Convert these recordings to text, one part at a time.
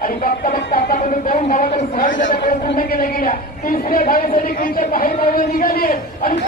आणि बघता बघता आतापर्यंत दोन धावाकडे सहज त्याच्याकडे पूर्ण केल्या गेल्या तिसऱ्या धावेसाठी क्रीजच्या बाहेर पावले निघाली आणि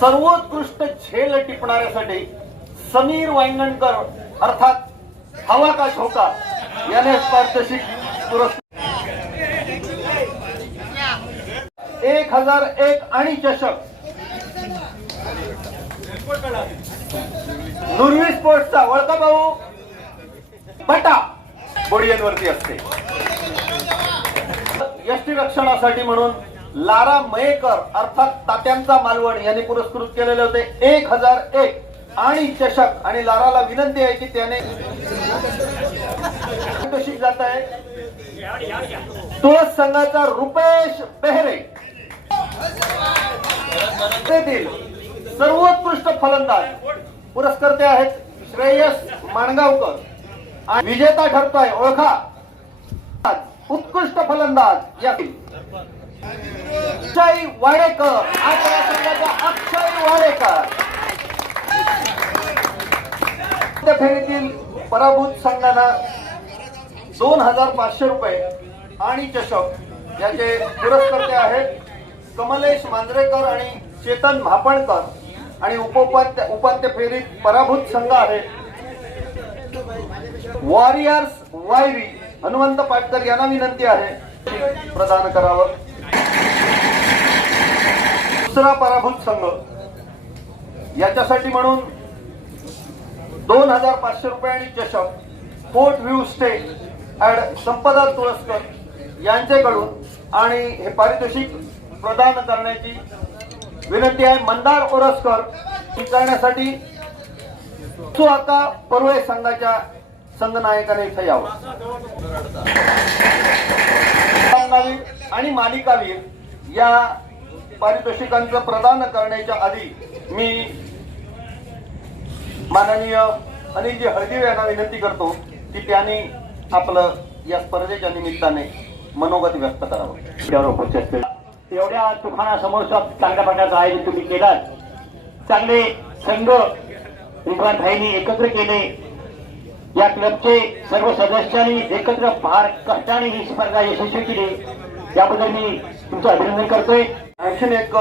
सर्वोत्कृष्ट झेल टिपणाऱ्यासाठी समीर वांगणकर अर्थात हवा का झोका याने पारितोषिक पुरस्कार. एक हजार एक आणि चषक. नुर्वी स्पोर्ट्सचा वळका भाऊ बटा बोडियनवरती असते. यष्टी रक्षणासाठी म्हणून लारा मयेकर अर्थात तात्यांचा मालवण यांनी पुरस्कृत केलेले होते एक हजार एक. आणि चषक आणि लाराला विनंती आहे की त्याने जात आहे? तुळस संघाचा रुपेश बेहरे. तेथील सर्वोत्कृष्ट फलंदाज पुरस्कर्ते आहेत श्रेयस माणगावकर. आणि विजेता ठरतोय ओळखा. उत्कृष्ट फलंदाज यातील. अक्षय वाडेकर. आज संघाचा अक्षय वाडेकर. फेरीतील पराभूत संघाला दोन हजार पाचशे रुपये आणि चषक याचे पुरस्कर्ते आहेत. कमलेश मांजरेकर आणि चेतन म्हापणकर आणि उपोपात्य उपांत्य फेरीत पराभूत संघ आहे वॉरियर्स वायरी हनुमंत पाटकर यांना विनंती आहे. प्रदान करावं. दुसरा पराभूत संघ याच्यासाठी म्हणून दोन हजार पाचशे रुपये आणि चषक फोर्ट व्ह्यू स्टेट ऍड संपदा तुळसकर यांच्याकडून आणि हे पारितोषिक प्रदान करण्याची विनंती आहे. मंदार ओरसकर करण्यासाठी आता परवे संघाच्या संघनायकाने इथे यावं. आणि मालिकावीर या पारितोषिकांचं प्रदान करण्याच्या आधी मी माननीय अनिलजी हळदिवे यांना विनंती करतो की त्यांनी आपलं या स्पर्धेच्या निमित्ताने मनोगत व्यक्त करावं. एवढ्या तुफानासमोर चांगल्या प्रकारचं आयोजन तुम्ही केलात. चांगले संघ विद्वान भाईंनी एकत्र केले. या क्लबचे सर्व सदस्यांनी एकत्र फार कष्टाने ही स्पर्धा यशस्वी केली. याबद्दल मी तुमचं अभिनंदन करतोय. आणखीन एक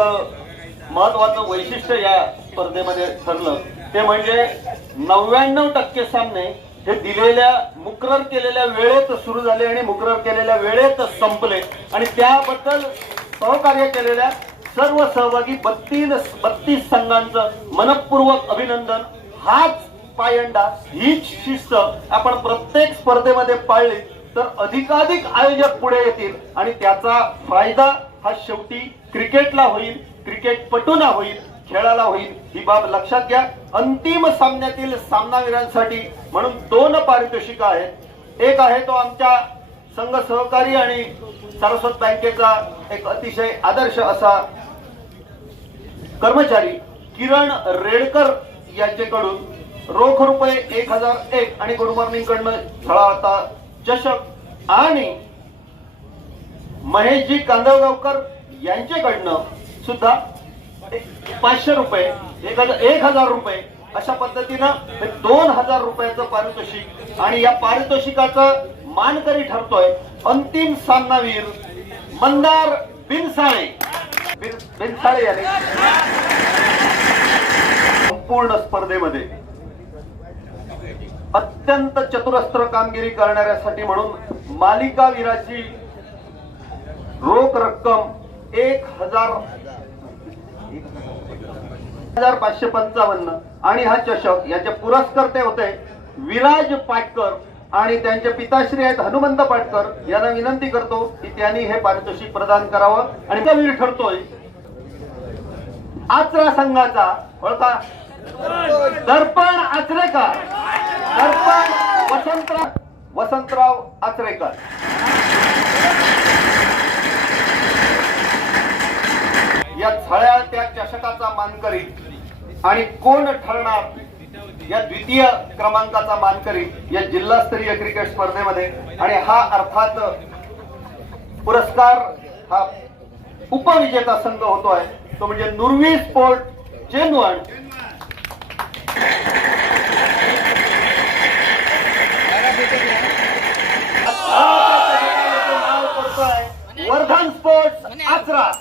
महत्वाचं वैशिष्ट्य या स्पर्धेमध्ये ठरलं. ते म्हणजे नव्याण्णव टक्के सामने हे दिलेल्या मुकरर केलेल्या वेळेत सुरू झाले आणि मुकरर केलेल्या वेळेत संपले. आणि त्याबद्दल सहकार्य केलेल्या सर्व सहभागी बत्तीस बत्तीस संघांचं मनपूर्वक अभिनंदन. हाच पायंडा हीच शिस्त आपण प्रत्येक स्पर्धेमध्ये पाळली तर अधिकाधिक आयोजक पुढे येतील आणि त्याचा फायदा हा शेवटी क्रिकेटला होईल क्रिकेटपटूना होईल खेळाला होईल ही बाब लक्षात घ्या. अंतिम सामन्यातील सामनावीरांसाठी म्हणून दोन पारितोषिक आहेत. एक आहे तो आमच्या संघ सहकारी आणि सारस्वत बँकेचा एक अतिशय आदर्श असा कर्मचारी किरण रेडकर यांच्याकडून रोख रुपये एक हजार एक आणि गुड मॉर्निंग कडनं झळावता चषक आणि महेशजी कांदळगावकर यांच्याकडनं सुद्धा पाचशे रुपये एक हजार एक हजार रुपये. अशा पद्धतीनं हे दोन हजार रुपयाचं पारितोषिक आणि या पारितोषिकाचं मानकरी ठरतोय अंतिम सामनावीर मंदार बिनसाळे. बिनसाळे याने. संपूर्ण स्पर्धेमध्ये अत्यंत चतुरस्त्र कामगिरी करणाऱ्यासाठी म्हणून मालिकावीराची रोख रक्कम एक हजार हजार पाचशे पंचावन्न आणि हा चषक याचे पुरस्कर्ते होते विराज पाटकर आणि त्यांचे पिताश्री आहेत हनुमंत पाटकर. यांना विनंती करतो की त्यांनी हे पारितोषिक प्रदान करावं आणि त्या वीर ठरतोय. आचरा संघाचा ओळखा. दर्पण आचरेकर. दर्पण वसंतराव वसंतराव आचरेकर या झळ्या चषकाचा मानकरी आणि कोण ठरणार या द्वितीय क्रमांकाचा मानकरी या जिल्हास्तरीय क्रिकेट स्पर्धेमध्ये? आणि हा अर्थात पुरस्कार हा उपविजेता संघ होतोय. तो म्हणजे नुरवी स्पोर्ट चेनवण वर्धन स्पोर्ट्स आचरा